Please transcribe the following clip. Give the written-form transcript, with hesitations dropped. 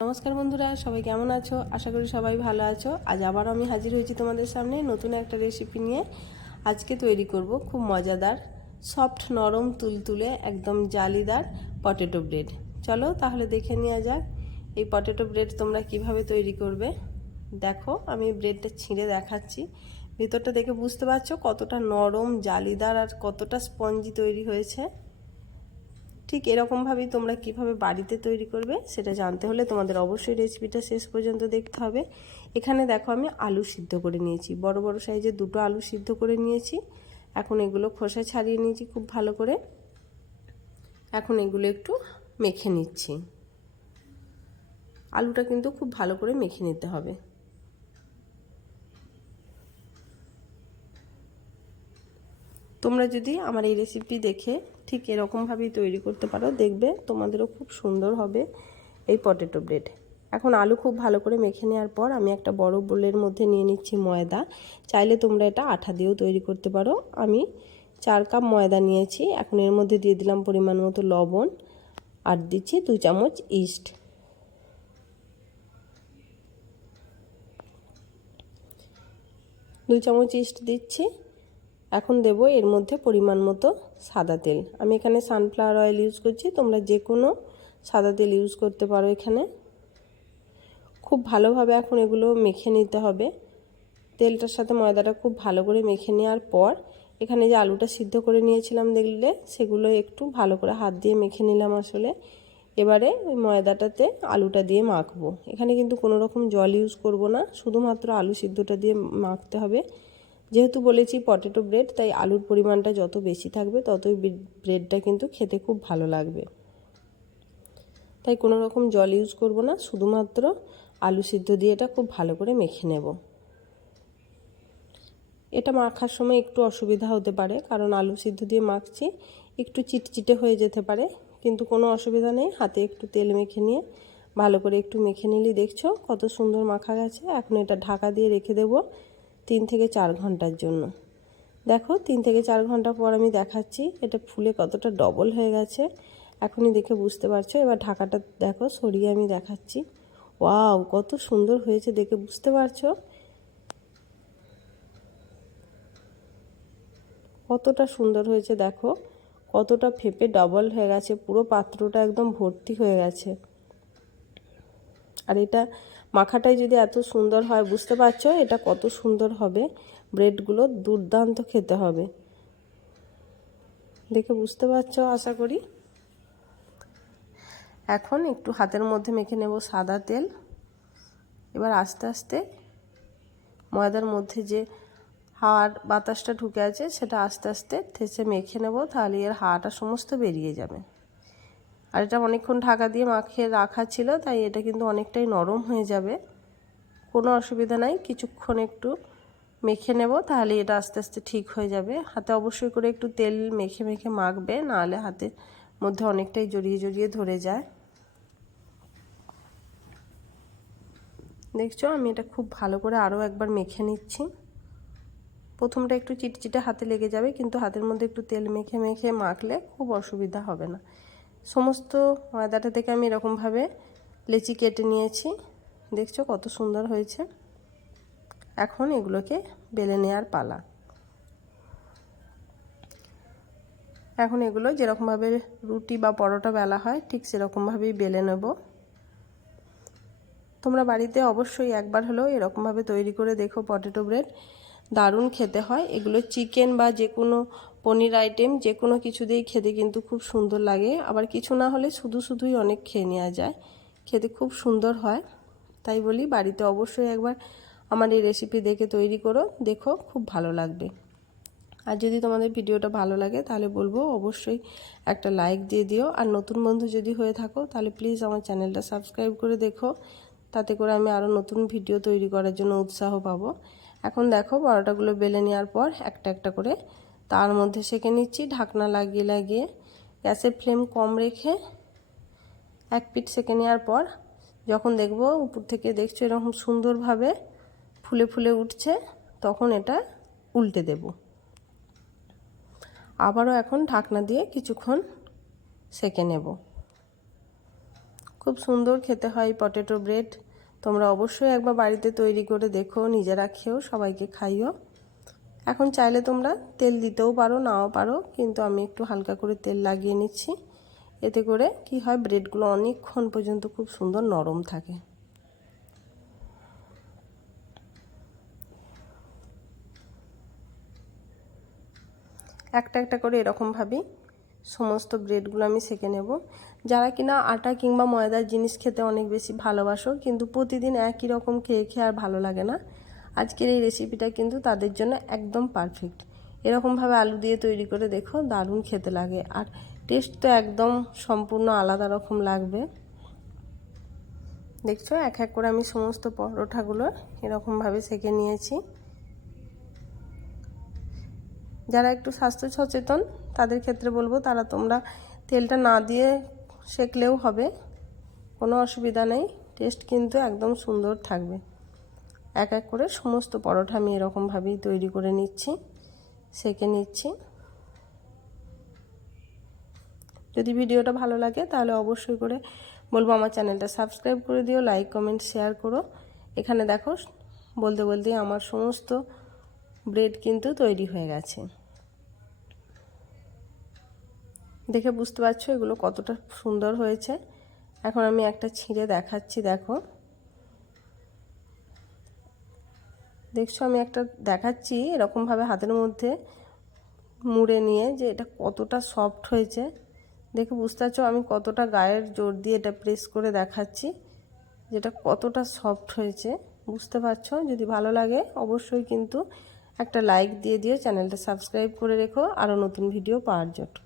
নমস্কার বন্ধুরা, সবাই কেমন আছো? আশা করি সবাই ভালো আছো। আজ আবারও আমি হাজির হয়েছি তোমাদের সামনে নতুন একটা রেসিপি নিয়ে। আজকে তৈরি করব খুব মজাদার, সফট, নরম, তুলতুলে, একদম জালিদার পটেটো ব্রেড। চলো তাহলে দেখে নেওয়া যাক এই পটেটো ব্রেড তোমরা কিভাবে তৈরি করবে। দেখো, আমি ব্রেডটা ছিঁড়ে দেখাচ্ছি। ভেতরটা দেখে বুঝতে পারছো কতটা নরম, জালিদার আর কতটা স্পঞ্জি তৈরি হয়েছে। ঠিক এরকমভাবেই তোমরা কিভাবে বাড়িতে তৈরি করবে সেটা জানতে হলে তোমাদের অবশ্যই রেসিপিটা শেষ পর্যন্ত দেখতে হবে। এখানে দেখো, আমি আলু সিদ্ধ করে নিয়েছি, বড় বড় সাইজের দুটো আলু সিদ্ধ করে নিয়েছি। এখন এগুলো খোসা ছাড়িয়ে নিয়েছি খুব ভালো করে। এখন এগুলো একটু মেখে নিচ্ছি। আলুটা কিন্তু খুব ভালো করে মেখে নিতে হবে। তোমরা যদি আমার এই রেসিপি দেখে ঠিক এরকমভাবেই তৈরি করতে পারো, দেখবে তোমাদেরও খুব সুন্দর হবে এই পটেটো ব্রেড। এখন আলু খুব ভালো করে মেখে নেওয়ার পর আমি একটা বড় বোলের মধ্যে নিয়ে নিচ্ছি ময়দা। চাইলে তোমরা এটা আঠা দিয়েও তৈরি করতে পারো। আমি 4 কাপ ময়দা নিয়েছি। এখন এর মধ্যে দিয়ে দিলাম পরিমাণ মতো লবণ আর দিচ্ছি 2 চামচ ইস্ট। দিচ্ছি। এখন দেব এর মধ্যে পরিমাণ মতো সাদা তেল। আমি এখানে সানফ্লাওয়ার অয়েল ইউজ করছি, তোমরা যে কোনো সাদা তেল ইউজ করতে পারো। এখানে খুব ভালোভাবে এখন এগুলো মেখে নিতে হবে। তেলটার সাথে ময়দাটা খুব ভালো করে মেখে নেওয়ার পর এখানে যে আলুটা সিদ্ধ করে নিয়েছিলাম দেখলে, সেগুলো একটু ভালো করে হাত দিয়ে মেখে নিলাম আসলে। এবারে ওই ময়দাটাতে আলুটা দিয়ে মাখবো। এখানে কিন্তু কোনো রকম জল ইউজ করব না, শুধুমাত্র আলু সিদ্ধটা দিয়ে মাখতে হবে। যেহেতু বলেছি পটেটো ব্রেড, তাই আলুর পরিমাণটা যত বেশি থাকবে ততই ব্রেডটা কিন্তু খেতে খুব ভালো লাগবে। তাই কোনো রকম জল ইউজ করব না, শুধুমাত্র আলু সিদ্ধ দিয়ে এটা খুব ভালো করে মেখে নেব। এটা মাখার সময় একটু অসুবিধা হতে পারে, কারণ আলু সিদ্ধ দিয়ে মাখছি, একটু চিটচিটে হয়ে যেতে পারে, কিন্তু কোনো অসুবিধা নেই। হাতে একটু তেল মেখে নিয়ে ভালো করে একটু মেখে নিলেই দেখছো কত সুন্দর মাখা গেছে। এখন এটা ঢাকা দিয়ে রেখে দেব 3 থেকে 4 ঘন্টার জন্য। দেখো 3 থেকে 4 ঘন্টা পর আমি দেখাচ্ছি এটা ফুলে কতটা ডবল হয়ে গেছে। এখনই দেখে বুঝতে পারছো। এবার ঢাকাটা দেখো সরিয়ে আমি দেখাচ্ছি। ওয়াও, কত সুন্দর হয়েছে দেখে বুঝতে পারছো কতটা সুন্দর হয়েছে। দেখো কতটা ফেপে ডবল হয়ে গেছে, পুরো পাত্রটা একদম ভর্তি হয়ে গেছে। আর এটা মাখাটাই যদি এত সুন্দর হয়, বুঝতে পারছো এটা কত সুন্দর হবে। ব্রেডগুলো দুর্দান্ত খেতে হবে, দেখে বুঝতে পারছো আশা করি। এখন একটু হাতের মধ্যে মেখে নেব সাদা তেল। এবার আস্তে আস্তে ময়দার মধ্যে যে হাওয়ার বাতাসটা ঢুকে আছে সেটা আস্তে আস্তে ঠেসে মেখে নেব, তাহলে এর হাওয়াটা সমস্ত বেরিয়ে যাবে। আর এটা অনেকক্ষণ ঢাকা দিয়ে মাখিয়ে রাখা ছিল, তাই এটা কিন্তু অনেকটাই নরম হয়ে যাবে। কোনো অসুবিধা নাই, কিছুক্ষণ একটু মেখে নেব, তাহলে এটা আস্তে আস্তে ঠিক হয়ে যাবে। হাতে অবশ্যই করে একটু তেল মেখে মেখে মাখবে, নাহলে হাতের মধ্যে অনেকটাই জড়িয়ে জড়িয়ে ধরে যায়। দেখছো আমি এটা খুব ভালো করে আরও একবার মেখে নিচ্ছি। প্রথমটা একটু চিটচিটে হাতে লেগে যাবে, কিন্তু হাতের মধ্যে একটু তেল মেখে মেখে মাখলে খুব অসুবিধা হবে না। সমস্ত ময়দাটা থেকে আমি এরকমভাবে লেচি কেটে নিয়েছি। দেখছো কত সুন্দর হয়েছে। এখন এগুলোকে বেলে নেওয়ার পালা। এখন এগুলো যেরকমভাবে রুটি বা পরোটা বেলা হয় ঠিক সেরকমভাবেই বেলে নেব। তোমরা বাড়িতে অবশ্যই একবার হলেও এরকমভাবে তৈরি করে দেখো পটেটো ব্রেড, দারুণ খেতে হয়। এগুলো চিকেন বা যে কোনো পনির আইটেম যে কোনো কিছু দিয়েই খেতে কিন্তু খুব সুন্দর লাগে। আবার কিছু না হলে শুধু শুধুই অনেক খেয়ে নেওয়া যায়, খেতে খুব সুন্দর হয়। তাই বলি বাড়িতে অবশ্যই একবার আমার এই রেসিপি দেখে তৈরি করো, দেখো খুব ভালো লাগবে। আর যদি তোমাদের ভিডিওটা ভালো লাগে তাহলে বলবো অবশ্যই একটা লাইক দিয়ে দিও। আর নতুন বন্ধু যদি হয়ে থাকো তাহলে প্লিজ আমার চ্যানেলটা সাবস্ক্রাইব করে দেখো, তাতে করে আমি আরও নতুন ভিডিও তৈরি করার জন্য উৎসাহ পাবো। এখন দেখো পরোটাগুলো বেলে নেওয়ার পর একটা একটা করে তার মধ্যে সেঁকে নিচ্ছি, ঢাকনা লাগিয়ে লাগিয়ে। গ্যাসের ফ্লেম কম রেখে এক পিঠ সেঁকে নেওয়ার পর যখন দেখবো উপর থেকে দেখছো এরকম সুন্দরভাবে ফুলে ফুলে উঠছে, তখন এটা উল্টে দেব। আবারও এখন ঢাকনা দিয়ে কিছুক্ষণ সেঁকে নেব। খুব সুন্দর খেতে হয় পটেটো ব্রেড। তোমরা অবশ্যই একবার বাড়িতে তৈরি করে দেখো, নিজেরা খেও, সবাইকে খাইও। এখন চাইলে তোমরা তেল দিতেও পারো, নাও পারো, কিন্তু আমি একটু হালকা করে তেল লাগিয়ে নিচ্ছি। এতে করে কি হয়, ব্রেডগুলো অনেকক্ষণ পর্যন্ত খুব সুন্দর নরম থাকে। একটা একটা করে এরকমভাবেই সমস্ত ব্রেডগুলো আমি সেঁকে নেব। যারা কিনা আটা কিংবা ময়দার জিনিস খেতে অনেক বেশি ভালোবাসো, কিন্তু প্রতিদিন একই রকম খেয়ে খেয়ে আর ভালো লাগে না, আজকের এই রেসিপিটা কিন্তু তাদের জন্য একদম পারফেক্ট। এরকমভাবে আলু দিয়ে তৈরি করে দেখো, দারুণ খেতে লাগে, আর টেস্ট তো একদম সম্পূর্ণ আলাদা রকম লাগবে। দেখছো এক এক করে আমি সমস্ত পরোটাগুলো এরকমভাবে সেঁকে নিয়েছি। যারা একটু স্বাস্থ্য সচেতন তাদের ক্ষেত্রে বলবো, তোমরা তেলটা না দিয়ে সেঁকলেও হবে, কোনো অসুবিধা নেই, টেস্ট কিন্তু একদম সুন্দর থাকবে। এক এক করে সমস্ত পরোটা আমি এরকমভাবেই তৈরি করে নিচ্ছি, সেঁকে নিচ্ছি। যদি ভিডিওটা ভালো লাগে তাহলে অবশ্যই করে বলবো আমার চ্যানেলটা সাবস্ক্রাইব করে দিও, লাইক কমেন্ট শেয়ার করো। এখানে দেখো বলতে বলতে আমার সমস্ত ব্রেড কিন্তু তৈরি হয়ে গেছে। দেখে বুঝতে পারছো এগুলো কতটা সুন্দর হয়েছে। এখন আমি একটা ছিঁড়ে দেখাচ্ছি, দেখো, দেখছো আমি একটা দেখাচ্ছি এরকমভাবে হাতের মধ্যে মুড়ে নিয়ে, যে এটা কতটা সফট হয়েছে। দেখে বুঝতে পারছো আমি কতটা গায়ের জোর দিয়ে এটা প্রেস করে দেখাচ্ছি, যেটা কতটা সফট হয়েছে, বুঝতে পারছো। যদি ভালো লাগে অবশ্যই কিন্তু একটা লাইক দিয়ে দিও, চ্যানেলটা সাবস্ক্রাইব করে রেখো আরও নতুন ভিডিও পাওয়ার জন্য।